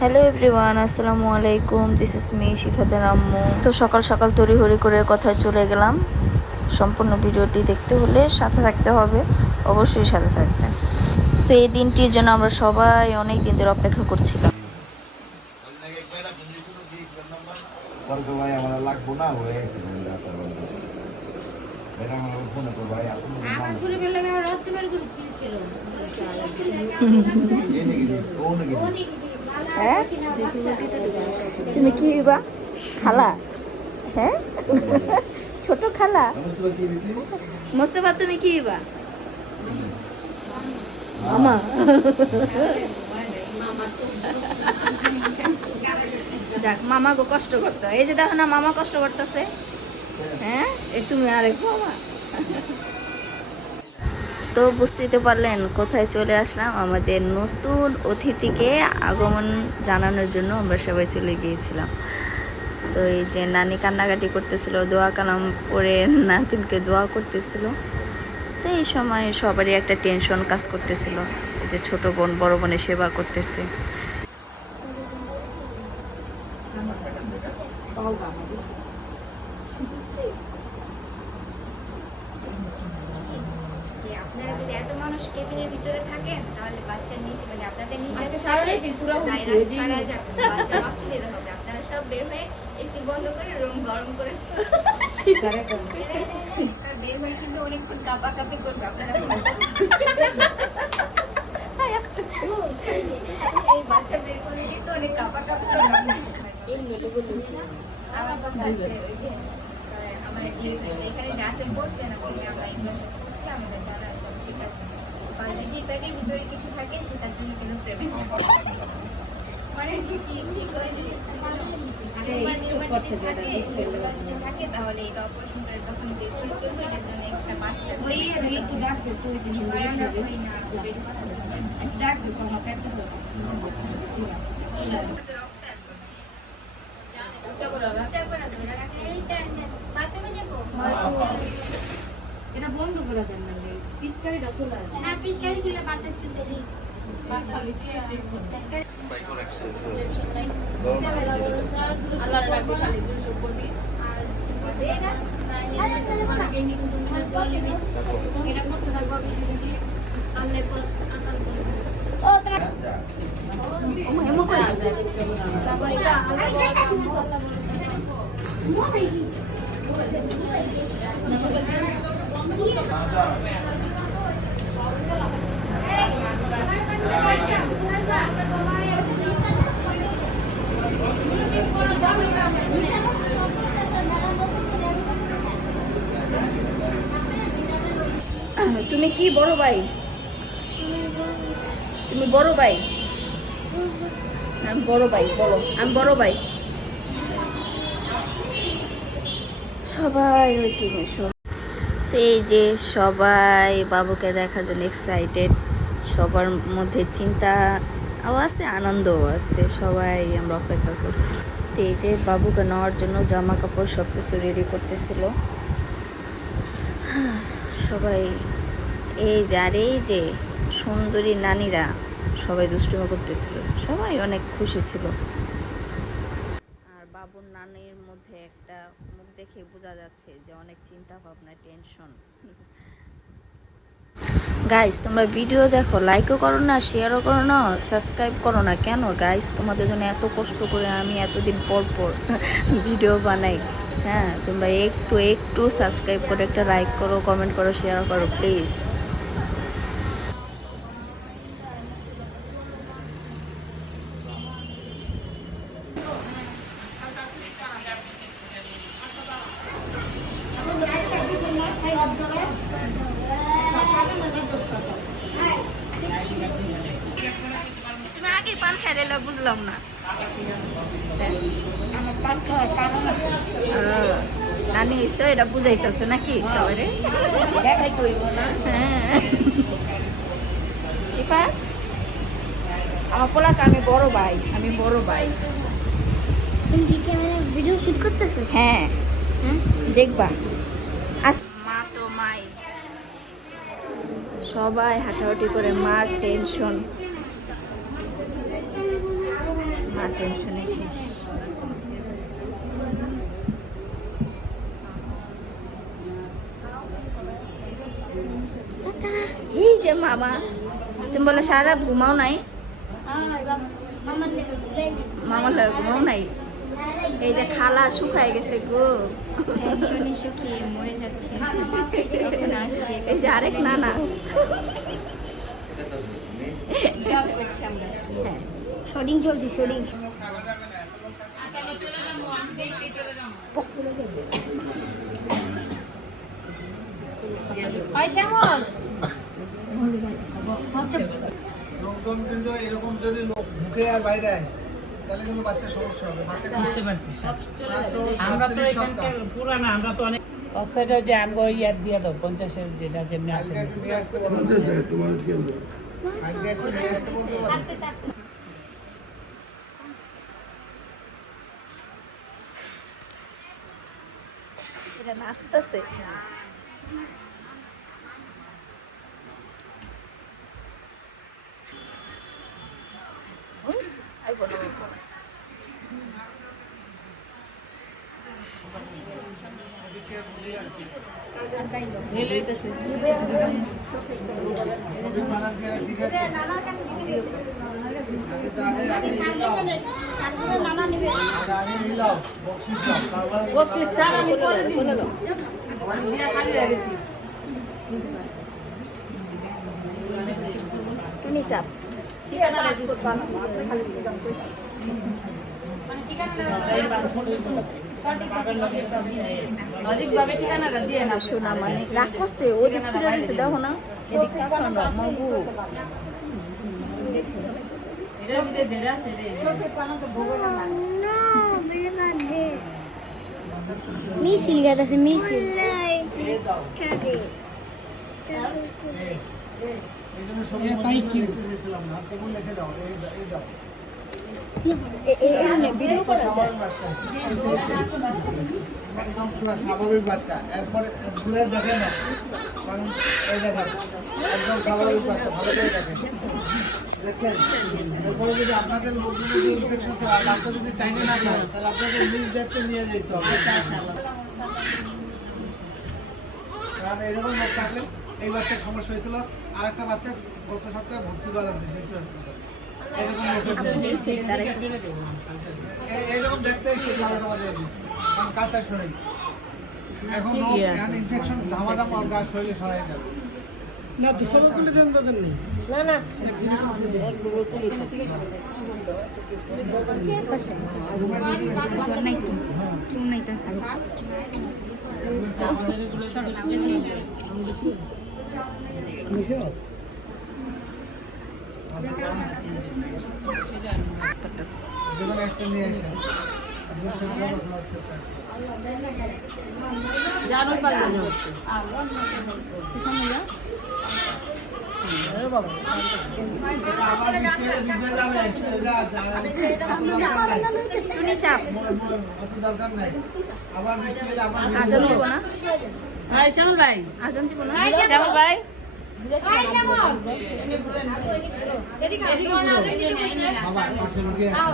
Hello everyone, আসসালামু আলাইকুম। This is me শিফাতের আম্মু। তো সকাল সকাল তড়িঘড়ি করে কথায় চলে গেলাম। সম্পূর্ণ ভিডিওটি দেখতে হলে সাথে থাকতে হবে, অবশ্যই সাথে থাকবেন। তো এই দিনটির জন্য আমরা সবাই অনেক দিন ধরে অপেক্ষা করছিলাম। ভাই আমার লাগবো না হয়ে গেছে এটা আমার ফোনে তো ভাই আপনি আমার ঘুরে বেলা আমার হচ্ছে বের করে কি ছিল হ্যাঁ, তুমি কি হইবা? খালা? হ্যাঁ, ছোট খালা। মোস্তফা তুমি কি হইবা? মামা। যাক, মামা গো কষ্ট করতে, এই যে দেখো না মামা কষ্ট করতেছে। হ্যাঁ, এই তুমি আরেক মামা। তো বুঝতেই তো পারলেন কোথায় চলে আসলাম। আমাদের নতুন অতিথিকে আগমন জানানোর জন্য আমরা সবাই চলে গিয়েছিলাম। তো এই যে নানি কান্নাকাটি করতেছিল, দোয়া কালাম পড়ে নাতিনকে দোয়া করতেছিল। তো এই সময় সবারই একটা টেনশন কাজ করতেছিল, এই যে ছোট বোন বড় বোনের সেবা করতেছে। আপনারা যদি এত মানুষ কেবিনের ভিতরে থাকেন তাহলে বাচ্চা নিয়ে মানে আপনাদের নিষেধ বাচ্চা অসুবিধা হবে। আপনারা সব বের হয়ে এসি বন্ধ করে রুম গরম করে বের হয়ে কিন্তু অনেকক্ষণ কাঁপাকাঁপি করবে। আপনারা এই বাচ্চা বের করে কিন্তু অনেক কাঁপাকাঁপি করবে। আমার কথা আছে ওই যে আমার এখানে যাতে পড়ছেন আপনি আমরা এগুলো সব আমাদের জানা সব ঠিক আছে। বা যদি পেটের ভিতরে কিছু থাকে সেটার জন্য কিন্তু পেমেন্ট মানে যে কি কি করে যদি থাকে তাহলে এটা অপারেশন করে তখন বের করে করবো। এটার জন্য এক্সট্রা 5 এটা বন্ধ করে দেন না পিসকারিটা খোলা না পিসকারি খুলে বাতাস চুলতে দিই। আল্লাহর ডাকে খালি 200 করবি আর এটা এটা করতে থাকবো আল্লাহ আসান ও তুমি কি বড় ভাই? তুমি বড় ভাই? আমি বড় ভাই, বলো আমি বড় ভাই। সবাই ওই টিমে তো এই যে সবাই বাবুকে দেখার জন্য এক্সাইটেড। সবার মধ্যে চিন্তাও আছে, আনন্দও আছে। সবাই আমরা অপেক্ষা করছি। তো এই যে বাবুকে নেওয়ার জন্য জামা কাপড় সব কিছু রেডি করতেছিল সবাই। এই যে আর এই যে সুন্দরী নানীরা সবাই দুষ্টুমি করতেছিল, সবাই অনেক খুশি ছিল। আর বাবুর নানির মধ্যে একটা মুখ দেখে বোঝা যাচ্ছে যে অনেক চিন্তা ভাবনা, টেনশন। গাইস, তোমরা ভিডিও দেখো, লাইকও করো না, শেয়ারও করো না, সাবস্ক্রাইব করো না কেন গাইস? তোমাদের জন্য এত কষ্ট করে আমি এতদিন পর পর ভিডিও বানাই। হ্যাঁ, তোমরা একটু একটু সাবস্ক্রাইব করে একটা লাইক করো, কমেন্ট করো, শেয়ার করো প্লিজ। তুমি আগে পান খাই রেলে বুঝলাম না। নানি এসে এটা বুঝাইতেছে নাকি সবাই? হ্যাঁ, শিফা আমার পোলাকে আমি বড় ভাই, আমি বড় ভাই। তুমি কি ক্যামেরা ভিডিও শুট করতেছো? হ্যাঁ, দেখবা। মা তো মাই, সবাই হাঁটাহাঁটি করে, মার টেনশন। আর টেনশনে শেষ। এই যে মামা, তুমি বলে সারা রাত ঘুমাও নাই? মামার লাগে ঘুমাও নাই? এই যে খালা শুকায় গেছে গো, একজনই শুকিয়ে মরে যাচ্ছে। এই যে আরেক নানা। শুটিং চলছে, শুটিং। লোকজন কিন্তু এরকম যদি লোক ঢুকে আর বাইরে আয় তাহলে কিন্তু বাচ্চার সমস্যা হবে। বাচ্চা বুঝতে পারছি আমরা তো 37 সপ্তাহ। এখানকার পুরানা, আমরা তো অনেক অস্থায়ীটা যে আমগো ইয়ার দিয়ে দাও 50-এর যেটা যেমনি আছে। আজকে একটু নিয়ে আসতে বলতে হবে। আজকে একটু নিয়ে আসতে বলতে হবে। এটা নাচতেছে। সবই বানান দিয়ে ঠিক আছে। আগে তো আগে নিলাও, বকশিস দাও, তারপরে বকশিস স্যার আমি পরে দিব। দিয়া খালি হয়ে গেছি। টুনি চাপ। ঠিকানা রেডি করবা না, আপনি খালি দিলাম কই। মানে ঠিকানা সঠিকভাবে ঠিকানাটা দিয়ে না। শোনা মানে রাগ করছে, ওদিক ফিরে রয়েছে, দেখো না এদিক তাকাও না মগু। এটার ভিতরে যেটা আছে রে। মিছিল গাইতেছে, মিছিল। এই জন্য সবই মনে লিখে দিয়েছিলাম না। তবু লিখে দাও, এই দাও। ভিডিও করা যায়। একদম স্বাভাবিক বাচ্চা। এরপরে ঘুরে দেখে না, কারণ এই দেখেন একদম স্বাভাবিক বাচ্চা, ভালো করে দেখেন। দেখেন এরপরে যদি আপনাদের লোকগুলো যদি ইনফেকশন হয় আর বাচ্চা যদি চাইনে না খায় তাহলে আপনাদের নিজ দেখতে নিয়ে যেতে হবে। কারণ এরকম লোক থাকলে এই বাচ্চার সমস্যা হয়েছিল। আর একটা বাচ্চা গত সপ্তাহে ভর্তি করা আছে শিশু হাসপাতালে। এরকম এইরকম দেখতে এসে 12টা বাজে দিচ্ছে, কারণ কাঁচা শরীর। এখন ইনফেকশন ধামাধাম গাছ শরীরে সরাই গেল। না তো সব বলে দেন দরকার নেই। না না দেখছো যেখানে একটা নিয়ে আসে আপনার সঙ্গে কথা হচ্ছে। জানো পারবে না। আবার বৃষ্টি হলে ভিজে যাবে, টুনি চাপ। অত দরকার নাই। আবার বৃষ্টি হলে আবার আজান দিব না? ভাই শ্যামল ভাই, আজান দিব না? শ্যামল ভাই বাবা পাশে লুকিয়ে আছে।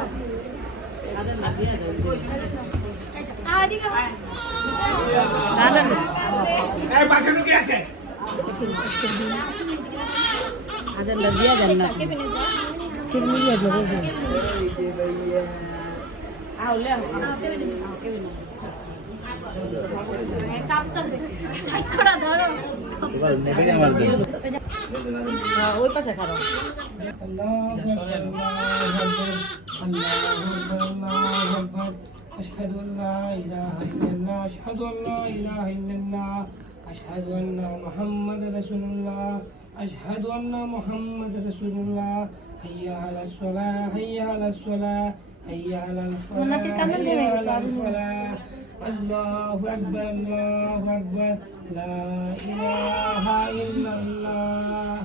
এই পাশে লুকিয়ে আছে। আজানটা দিয়া দেন না। আউলে ওই পাশে খারাপ। أشهد أن لا إله إلا الله أشهد أن لا إله إلا الله أشهد أن محمد رسول الله أشهد أن محمد رسول الله هيا على الصلاة هيا على الصلاة هيا على الفلاح هيا على الفلاح الله أكبر الله أكبر لا إله إلا الله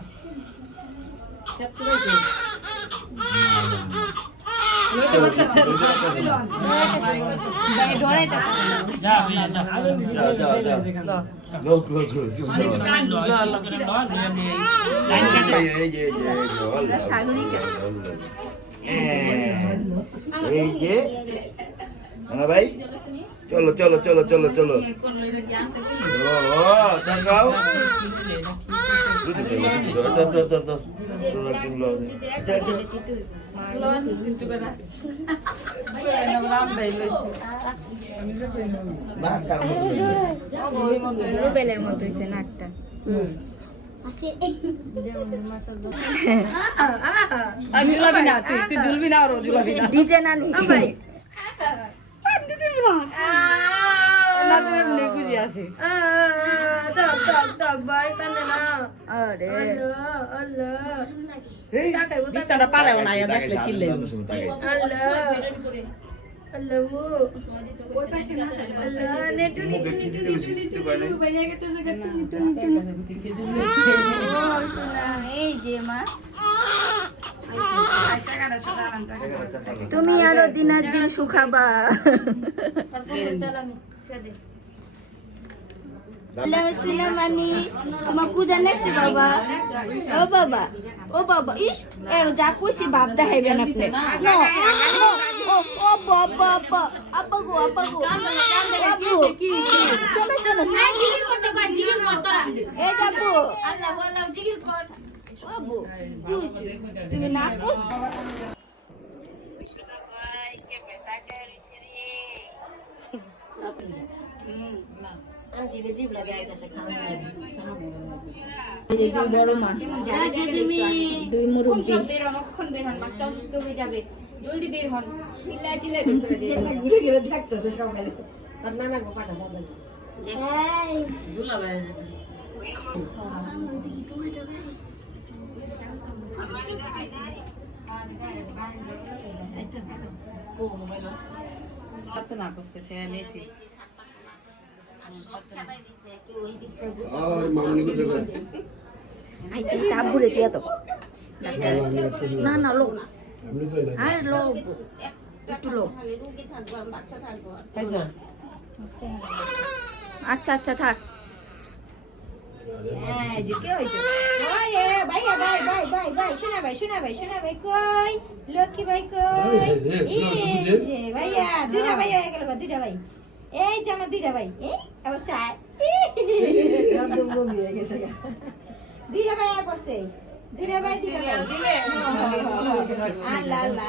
সাগরিকা এই যে না ভাই চলো চলো চলো চলো চলো তাকাও রুবেলের মতো হয়েছে নাকটা ঝুলাবি না, তুই ঝুলবি না, ওরও ঝুলাবি না। ডিজে নানি ওনাদের এমনি খুশি আছে। আরে বিস্তারটা পারেও না, এ দেখলে চিল্লে। মুখে কি দিতে গেছিস দিতে পারে এই যে মা তুমি আরো দিনের দিন সুখাবা। মানি তোমার পূজা নেছি বাবা। ও বাবা, ও বাবা, ইস যা খুশি ভাব দেখাইবেন আপনি। আপা গো শোনো শোনো এ যাবো বাবু কি হয়েছে তুমি না কোস বড় মা দুই মুরব্বি বের হন, অক্ষণ বের হন, বাচ্চা অসুস্থ হয়ে যাবে, জলদি বের হন, চিল্লায় চিল্লায় বের করে দিয়ে না করছে, ফ্যান এসি। তাবুরে দিয়া তো না না লো আর লো একটু লো আচ্ছা আচ্ছা থাক লক্ষ্মী ভাই কই ভাইয়া দুইটা ভাই হয়ে গেল, দুইটা ভাই। এই যে আমার দুইটা ভাই, এই আবার চায় দুইটা ভাই পড়ছে, দুইটা ভাই আল্লাহ আল্লাহ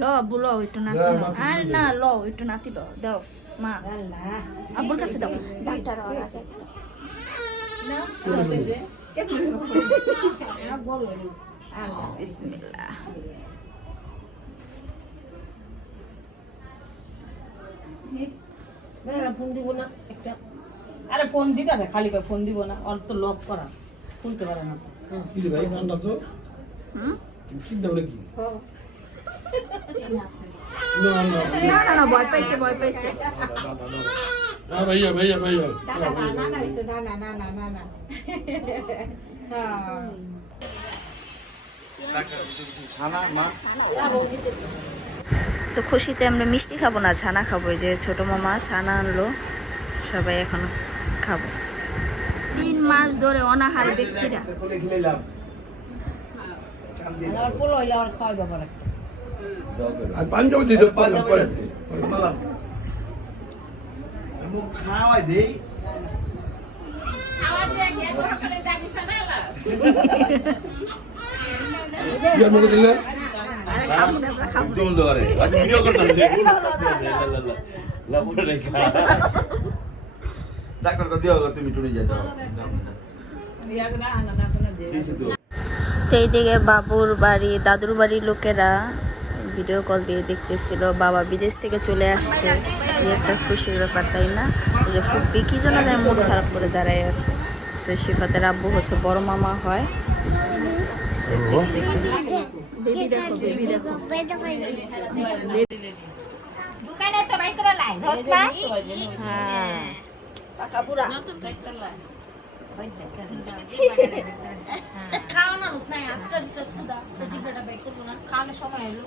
ল বুলো একটু নাতি আর না ল একটু নাতি ল দাও মা আল্লাহ আব্বুর কাছে দাও ডাক্তার বিসমিল্লাহ ফোন দিব না একটা? আরে ফোন দিতে আছে, খালি করে ফোন দিব না, ওর তো লক করা, খুলতে পারে না। না না না ভয় পাইছে ভয় পাইছে ভাইয়া ভাইয়া ভাইয়া না না কিছু না না না না না না ছানা মা তো খুশিতে আমরা মিষ্টি খাবো না ছানা খাবো এই যে ছোট মামা ছানা আনলো সবাই এখন খাবো 3 মাস ধরে অনাহার ব্যক্তিরা আর পোলো হইলে আর খাওয়াই ব্যাপার একটা। আর পাঞ্জাবি দিতে মুখ খাওয়াই দেই জল ধরে আজ ভিডিও করতেছে লাপুরে রেখা ডাক্তার কো দিও তুমি টুনি যেতে দিছি তো তো এইদিকে বাবুর বাড়ি দাদুর বাড়ির লোকেরা ভিডিও কল দিয়ে দেখতেছিল বাবা বিদেশ থেকে চলে আসছে কি একটা খুশির ব্যাপার তাই না এই যে ফুপ্পি কি জন্য যেন মন খারাপ করে দাঁড়ায় আছে তো শিফাতের আব্বু হচ্ছে বড় মামা হয় দেখতেছে বেবি দেখো দোকানে তো বাইক করে লাই দোস্তা হ্যাঁ পাকা পুরা খাওয়ানো নাই আচ্ছা সুদা জিবড়াটা বাইক করব না খাওয়ানোর সময় হলো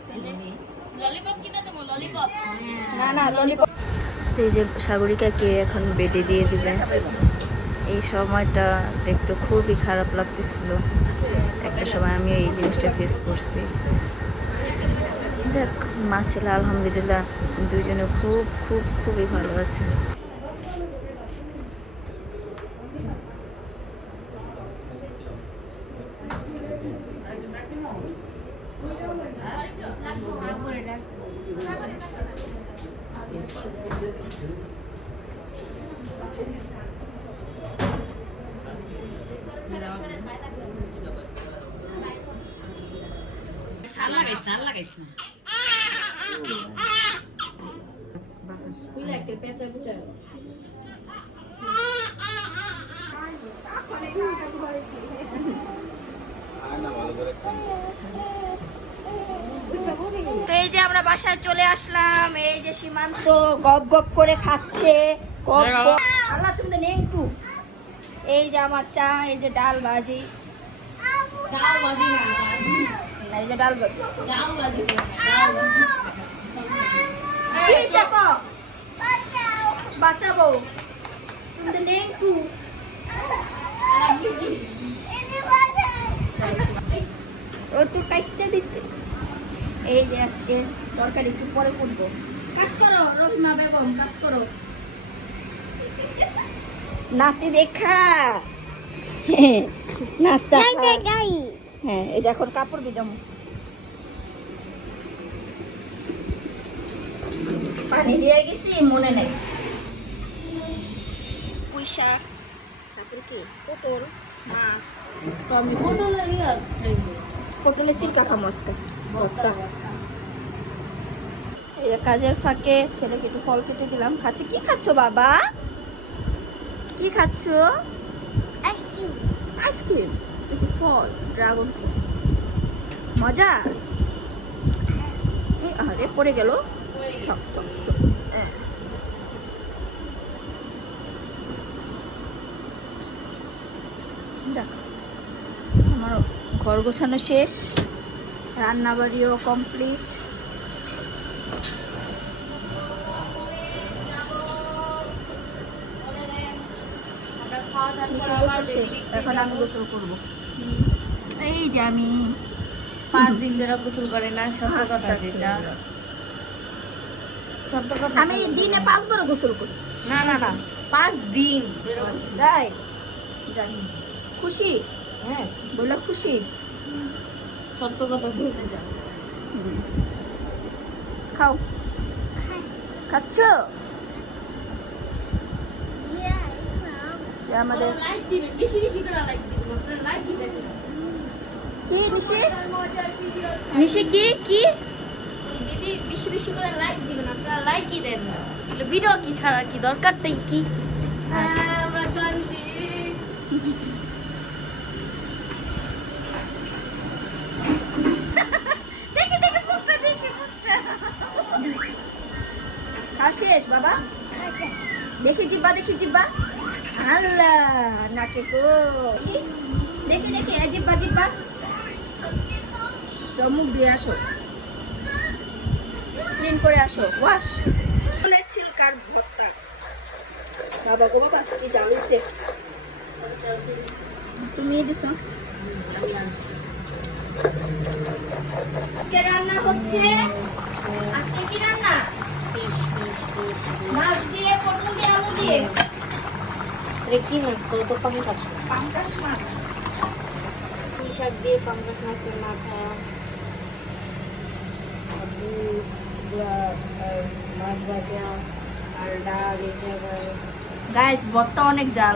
ললিপপ কিনা দেবো ললিপপ না না ললিপপ তো এই যে সাগরিকাকে এখন বেডে দিয়ে দিবে এই সময়টা দেখতে খুবই খারাপ লাগতেছিল একটা সময় আমিও এই জিনিসটা ফেস করছি। যাক, মা ছেলে আলহামদুলিল্লাহ দুইজনে খুব খুব খুবই ভালো আছে। ছাল লাগাইছ না, আর লাগাইছ না। তো এই যে আমরা বাসায় চলে আসলাম। এই যে সীমান্ত গপ গপ করে খাচ্ছে, গপ গপ। আল্লাহ তুমি তো নেই একটু। এই যে আমার চা, এই যে ডাল ভাজি, গাও বাজি না, এই যে ডাল ভাজি। গাও বাজি না, গাও বাজি। কি হইছে কো? বাঁচাবো তুমি তো নেই একটু। ও তো কাইটটা দিতে। এই যে আজকে তরকারি একটু পরে করবো। কাজ করো রহিমা বেগম, কাজ করো। নাতি দেখা নাস্তা হ্যাঁ, এই দেখো কাপড় ভিজামো। পানি দিয়ে গেছি মনে নেই। পুঁই শাক, তারপরে কি পটল, মাছ, টমেটো, পটলের সিরকা খামো আজকে ভর্তা। এই যে কাজের ফাঁকে ছেলেকে একটু ফল কেটে দিলাম, খাচ্ছে। কি খাচ্ছ বাবা? কি খাচ্ছ? আইসক্রিম, একটু ফল, ড্রাগন ফ্রুট। মজা। আরে পড়ে গেল। থাক, থাক, থাক। যাক, আমার ঘর গোছানো শেষ, রান্না বাড়িও কমপ্লিট। গোসল শেষ, এখন আমি গোসল করব। এই যে আমি 5 দিন ধরে গোসল করে না, সত্য কথা যেটা। সত্য কথা। আমি দিনে 5 বার গোসল করি। না না না, 5 দিন ধরে গোসল। তাই জানি। খুশি? হ্যাঁ, বলে খুশি। সত্য কথা বলে যা। খাও। খাচ্ছ? আমাদের লাইক দিবেন, বেশি বেশি করে লাইক দিবেন, আপনারা লাইক দিবেন। কি নিশি? নিশি কি কি? বেশি বেশি বেশি করে লাইক দিবেন, আপনারা লাইকই দেন না। ভিডিও কি ছাড়া কি দরকারটাই কি? আমরা শান্তি। দেখি দেখি মুখটা দেখি মুখটা। খাওয়া শেষ বাবা? দেখি জিব্বা, দেখি জিব্বা। আল্লাহ নাকে গো। দেখি দেখি এই জিব্বা জিব্বা। তো মুখ দিয়ে আসো, ক্লিন করে আসো, ওয়াশ। ছিলকার ভর্তা। বাবা গো বাবা, কি জাল হইছে। তুমি দিছো। আজকে রান্না হচ্ছে। আজকে কি রান্না? মাছ দিয়ে, পটল দিয়ে, আলু দিয়ে। কি মাছ? কত পাঙ্গাস? পাঙ্গাস মাছ। পুঁই শাক দিয়ে পাঙ্গাস মাছের মাথা, মাছ ভাজা আর ডাল। গাইস ভর্তা অনেক জাল।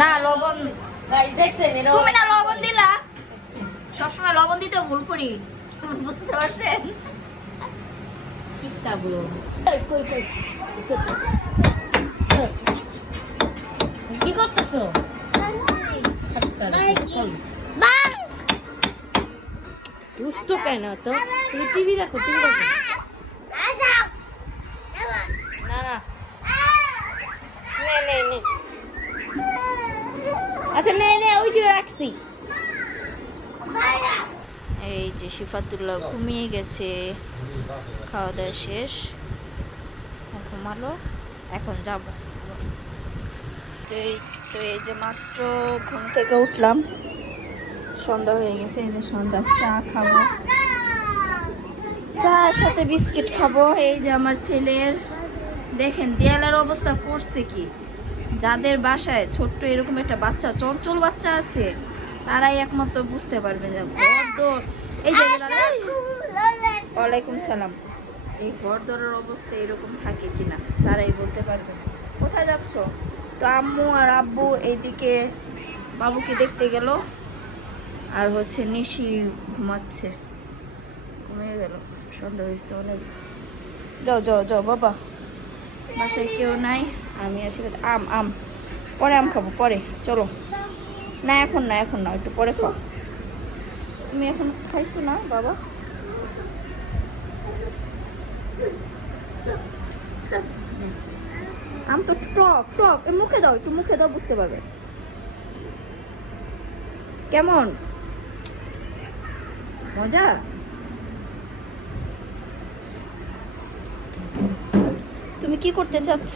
না লবণ, দেখছেন এটা তুমি না লবণ দিলা। সবসময় লবণ দিতে ভুল করি, বুঝতে পারছেন? ঠিকটা বলো। কি করতেছো? দুষ্ট কেন তো? তুমি টিভি দেখো, টিভি দেখো। না না, নে নে নে। আচ্ছা নে নে, ওই যে রাখছি। এই যে সিফাতুল্লাহ ঘুমিয়ে গেছে, খাওয়া দাওয়া শেষ, ঘুমালো। এখন যাব। তো এই তো এই যে মাত্র ঘুম থেকে উঠলাম, সন্ধ্যা হয়ে গেছে। এই যে সন্ধ্যার চা খাবো, চার সাথে বিস্কিট খাবো। এই যে আমার ছেলের দেখেন দেয়ালের অবস্থা করছে কি। যাদের বাসায় ছোট্ট এরকম একটা বাচ্চা, চঞ্চল বাচ্চা আছে, তারাই একমাত্র বুঝতে পারবে যে ঘরদোর, এই যে ওয়ালাইকুম সালাম, এই ঘরদোরের অবস্থা এরকম থাকে কিনা তারাই বলতে পারবে। কোথায় যাচ্ছ? তো আম্মু আর আব্বু এইদিকে বাবুকে দেখতে গেল, আর হচ্ছে নিশি ঘুমাচ্ছে, ঘুমিয়ে গেল, সন্ধ্যা হয়েছে অনেক। যাও যাও যাও বাবা, বাসায় কেউ নাই, আমি আসি। আম পরে আম খাবো, পরে চলো। না এখন না, এখন না, একটু পরে খাও। তুমি এখন খাইছো না বাবা? আম তো টক টক, মুখে দাও, একটু মুখে দাও, বুঝতে পারবে কেমন মজা। তুমি কি করতে চাচ্ছ?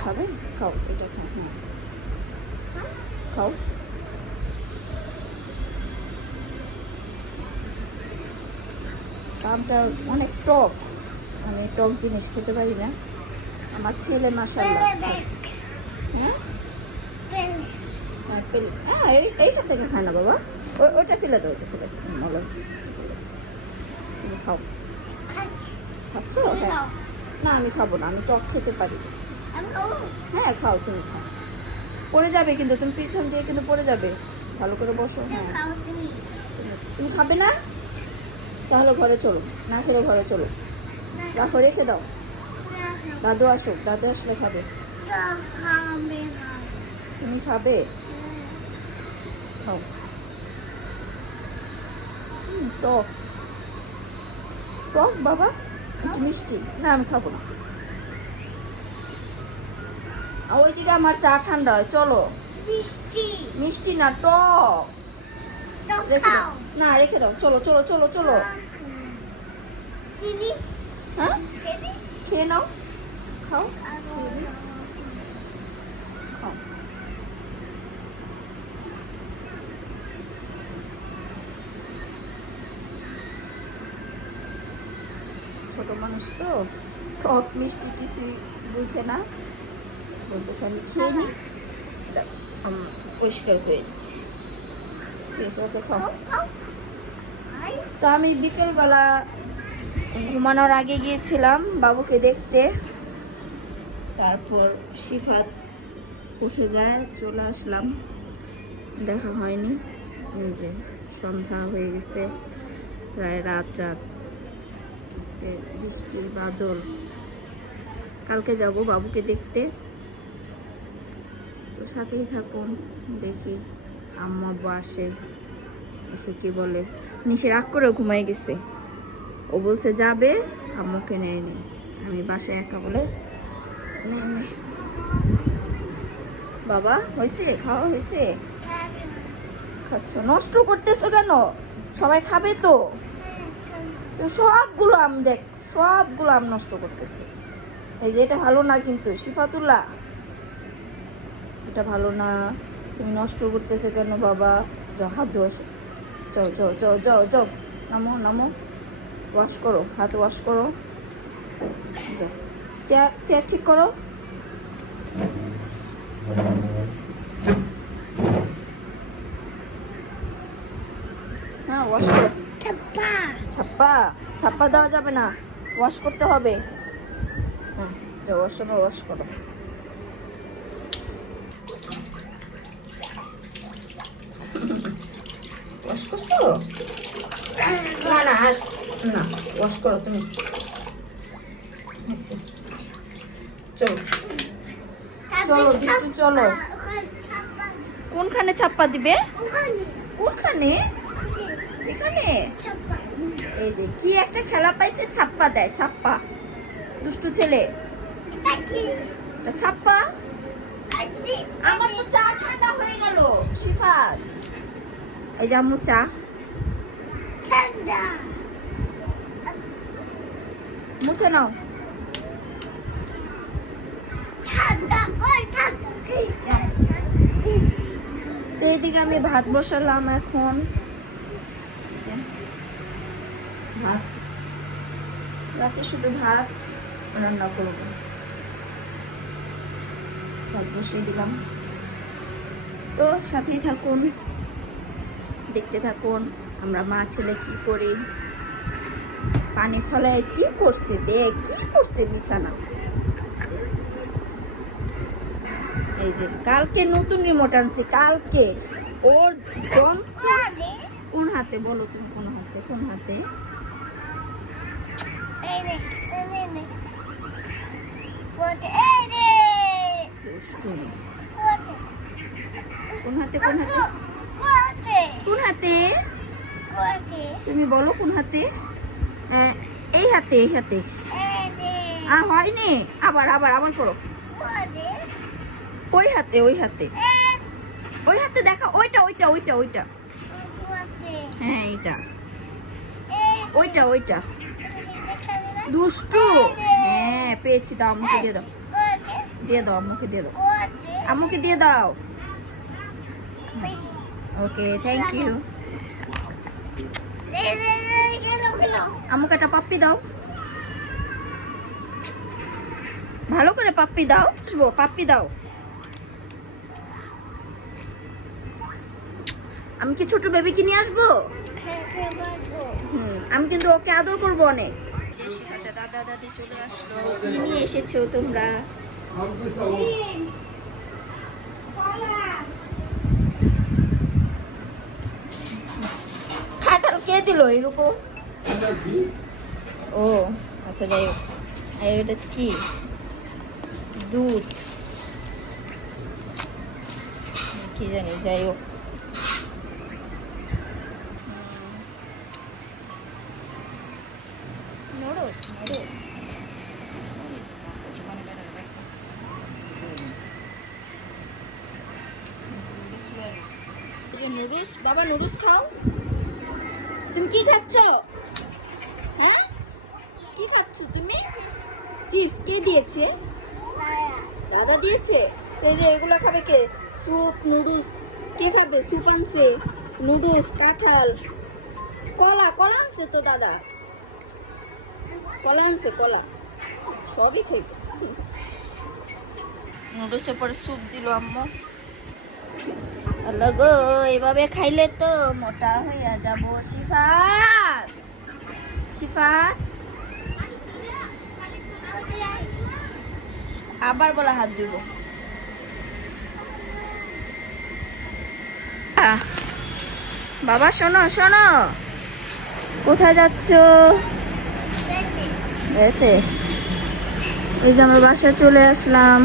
খাবে? খাও, এটা খাও, খাও। আমটা অনেক টক, আমি টক জিনিস খেতে পারি না। আমার ছেলে মাশাআল্লাহ খাচ্ছে। হ্যাঁ হ্যাঁ, এইখান থেকে খায় না বাবা, ওইটা ফেলে দাও, ওইটা ফেলে দাও, ভালো হচ্ছে। তুমি খাও। খাচ্ছ? হ্যাঁ। না আমি খাবো না, আমি টক খেতে পারি না। হ্যাঁ খাও, তুমি খাও। পড়ে যাবে কিন্তু, তুমি পিছন দিয়ে কিন্তু পড়ে যাবে, ভালো করে বসো। হ্যাঁ তুমি খাবে না? তাহলে ঘরে চলো, না খেলে ঘরে চলো, রাখো, রেখে দাও, দাদু আসুক, দাদু আসলে খাবে। তুমি খাবে? খাও। টক টক বাবা, একটু মিষ্টি। না আমি খাবো না। ওইদিকে আমার চা ঠান্ডা হয়, চলো। মিষ্টি না, টক। রেখে দাও, না রেখে দাও, চলো চলো চলো চলো। হ্যাঁ খেয়ে নাও, খাও খাও। ছোট মানুষ তো, টক মিষ্টি কিছু বুঝে না, বলতেছে আমি খেয়ে নিই, আমি পরিষ্কার করে দিচ্ছি। ঠিক আছে, ওকে খাও। তো আমি বিকেলবেলা ঘুমানোর আগে গিয়েছিলাম বাবুকে দেখতে, তারপর সিফাত উঠে যায়, চলে আসলাম, দেখা হয়নি। এই যে সন্ধ্যা হয়ে গেছে, প্রায় রাত, আজকে বৃষ্টির বাদল। কালকে যাব বাবুকে দেখতে, তো সাথেই থাকুন, দেখি আম্মা আব্বু আসে, এসে কি বলে। নিশে রাগ করে ঘুমাই গেছে, ও বলছে যাবে, আম্মুকে নেয়নি, আমি বাসায় একা বলে নেই। বাবা হয়েছে, খাওয়া হয়েছে? খাচ্ছ? নষ্ট করতেছো কেন? সবাই খাবে তো। তো সবগুলো আম দেখ, সবগুলো আম নষ্ট করতেছে। এই যে এটা ভালো না কিন্তু সিফাতুল্লাহ, এটা ভালো না, তুমি নষ্ট করতেছো কেন বাবা? যাও হাত ধোয়া, যাও যাও যাও যাও যাও, নামো নামো, ওয়াশ করো, হাত ওয়াশ করো, যাও চেয়ার চেয়ার ঠিক করো। হ্যাঁ ওয়াশ করো। ছাপ্পা ছাপ্পা দেওয়া যাবে না, ওয়াশ করতে হবে। হ্যাঁ ওয়াশ সময় ওয়াশ করো। ওয়াশ করছো? না না না, ওয়াশ করো তুমি। চলো চলো দিশু চলো। কোনখানে ছাপ্পা দিবে? কোনখানে? এখানে? এই যে কি একটা খেলা পাইছে, ছাপ্পা দেয়, ছাপ্পা। দুষ্টু ছেলে, এটা ছাপ্পা। আমার তো চা ঠান্ডা হয়ে গেল সিফাত। এই যে আম্মু চা মুছে নাও, তো এইদিকে আমি ভাত বসালাম এখন। ভাত রাতে শুধু ভাত রান্না করবো। ভাত বসিয়ে দিলাম। তো সাথেই থাকুন, দেখতে থাকুন আমরা মা ছেলে কি করি। পানি ফলায় কি করছে, দেখ কি করছে বিছানা। এই যে কালকে নতুন রিমোট আনছি, কালকে ওর যন্ত্র। কোন হাতে বলো তুমি, কোন হাতে, কোন হাতে? দুষ্টুমি। কোন হাতে, কোন হাতে, কোন হাতে তুমি বলো, কোন হাতে? এই হাতে, এই হাতে। হয়নি, আবার আবার আবার করো। ওই হাতে, ওই হাতে, ওই হাতে দেখা, ওইটা ওইটা ওইটা ওইটা। হ্যাঁ এইটা, ওইটা ওইটা। দুষ্টু। হ্যাঁ পেয়েছি, দাও আমাকে দিয়ে দাও, দিয়ে দাও আম্মুকে দিয়ে দাও, আম্মুকে দিয়ে দাও। Okay thank you. আম্মুকে একটা পাপ্পি দাও, ভালো করে পাপ্পি দাও, পাপ্পি দাও। আমি কি ছোট বেবিকে নিয়ে আসবো? আমি কিন্তু ওকে আদর করবো অনেক। দাদা দাদি চলে আসলো। কি নিয়ে এসেছো তোমরা? খাটাল কে দিল এরকম? ও আচ্ছা যাই হোক। এটা কি? দুধ কি জানি, যাই হোক। Noodles, noodles. নুডলস, বাবা নুডলস খাও। তুমি কি খাচ্ছ? হ্যাঁ কি খাচ্ছ তুমি? চিপস। কে দিয়েছে? দাদা দিয়েছে। এই যে এগুলো খাবে কে? Soup, noodles. কে খাবে? স্যুপ আনছে, নুডলস, কাঁঠাল, কলা। কলা আনছে তো দাদা, কলা আনছে, কলা। সবই খাইবে। নুডলসের পরে স্যুপ দিল আম্মু। হ্যালো গো, এভাবে খাইলে তো মোটা হইয়া যাব। শিফাত, শিফাত আবার বলা হাত দিব। বাবা শোনো শোনো, কোথায় যাচ্ছ? এতে এই যে আমরা বাসায় চলে আসলাম।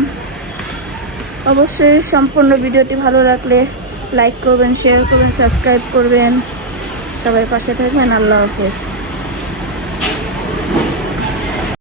অবশ্যই সম্পূর্ণ ভিডিওটি ভালো লাগলে লাইক করবেন, শেয়ার করবেন, সাবস্ক্রাইব করবেন। সবাই পাশে থাকবেন। আল্লাহ হাফেজ।